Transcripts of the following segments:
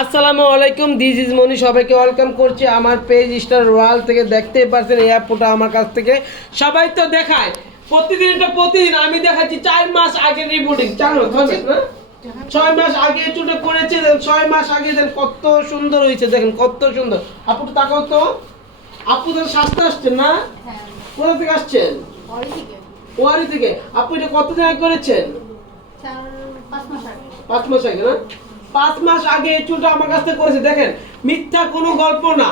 আসসালামু আলাইকুম, this is মনি। সবাইকে ওয়েলকাম করছি আমার পেজ স্টার ওয়াল থেকে। দেখতেই পাচ্ছেন এই আপুটা আমার কাছ থেকে সবাই তো দেখায় প্রতিদিন আমি দেখাচ্ছি 4 মাস আগে রিপোর্টিং জানো না 6 মাস আগে চুটা করেছে, 6 মাস আগে দেখেন কত সুন্দর হয়েছে, দেখেন কত সুন্দর। আপুটা তাকাও তো, আপু তো স্বাস্থ্য আসছেন না? কোথা থেকে আসছেন? ওয়ারি থেকে। আপু এটা কতদিন আগে করেছেন? 5 মাস আগে না? 5 মাস আগে এই চুলটা আমার কাছ থেকে করেছে। দেখেন মিথ্যা কোনো গল্প না,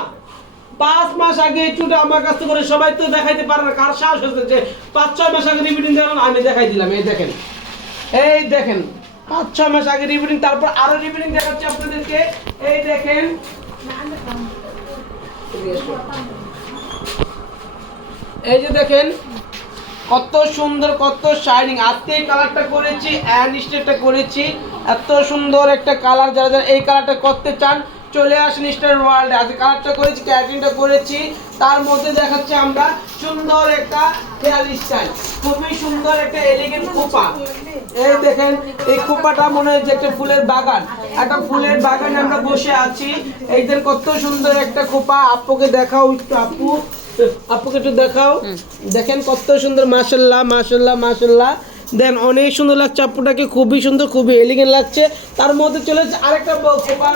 5 মাস আগে এই চুলটা আমার কাছ থেকে করে। সবাই তো দেখাইতে পারে না, কার সাহস হচ্ছে যে 5-6 মাস আগে রিপিটিং দেবেন? আমি দেখাই দিলাম। এই দেখেন, এই দেখেন 5-6 মাস আগে রিপিটিং, তারপর আরো রিপিটিং দেখাচ্ছি আপনাদেরকে। এই দেখেন, এই যে দেখেন কত সুন্দর, কত শাইনিং। আজকে এই কালারটা করেছি, অ্যান্ড স্টেটটা করেছি, এত সুন্দর একটা কালার। যারা যারা এই কালারটা করতে চান চলে আসেন স্টার ওয়ার্ল্ডে। আজকে কালারটা করেছি, ক্যাটারিংটা করেছি, তার মধ্যে দেখাচ্ছি আমরা সুন্দর একটা হেয়ার স্টাইল, খুবই সুন্দর একটা এলিগেন্ট খোপা। এই দেখেন এই খোপাটা মনে হয় যে একটা ফুলের বাগান, একটা ফুলের বাগানে আমরা বসে আছি। এইদের কত সুন্দর একটা খোপা। আপুকে দেখাও একটু, আপুকে একটু দেখাও। দেখেন কত সুন্দর, মাশাআল্লাহ মাশাআল্লাহ মাশাআল্লাহ। দেন অনেক সুন্দর লাগছে আপুটাকে, খুবই সুন্দর, খুবই এলিগেন্ট লাগছে। তার মধ্যে চলে যাচ্ছে আরেকটা খোপা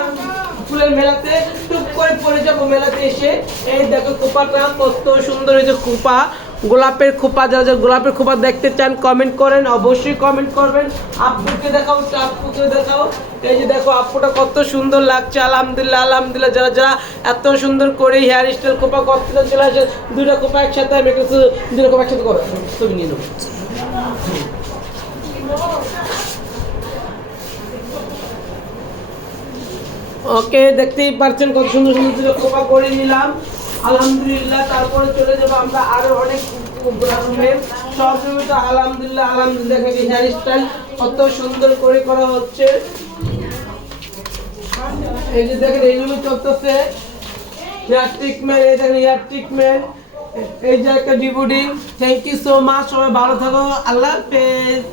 ফুলের মেলাতে, টুক করে পড়ে যাবো মেলাতে এসে। এই দেখো খোপাটা কত সুন্দর হয়েছে, খোপা গোলাপের খোপা। যারা যারা গোলাপের খোপা দেখতে চান কমেন্ট করেন, অবশ্যই কমেন্ট করবেন। আপুকে দেখাও, আপুকে দেখাও। এই যে দেখো আপুটা কত সুন্দর লাগছে, আলহামদুলিল্লাহ আলহামদুলিল্লাহ। যারা যারা এত সুন্দর করে হেয়ার স্টাইল খোপা করতে চলে আসে, দুইটা খোপা একসাথে, আমি কিছু দুইটা খোপা একসাথে করো, ছবি নিয়ে নেবো। ওকে, দেখতেই পাচ্ছেন কত সুন্দর সুন্দর খোপা করে নিলাম, আলহামদুলিল্লাহ। তারপরে চলে যাবো আমরা আরো অনেক সব রুমটা। আলহামদুলিল্লাহ আলহামদুলিল্লাহ। হেয়ার স্টাইল কত সুন্দর করে করা হচ্ছে। এই যে দেখেন এই রুমে চলতেছে হেয়ার ট্রিটমেন্ট। এই দেখেন হেয়ার ট্রিটমেন্ট, এই যে একটা ডিবুডিং। থ্যাংক ইউ সো মাচ, সবাই ভালো থাকো, আল্লাহ হাফেজ।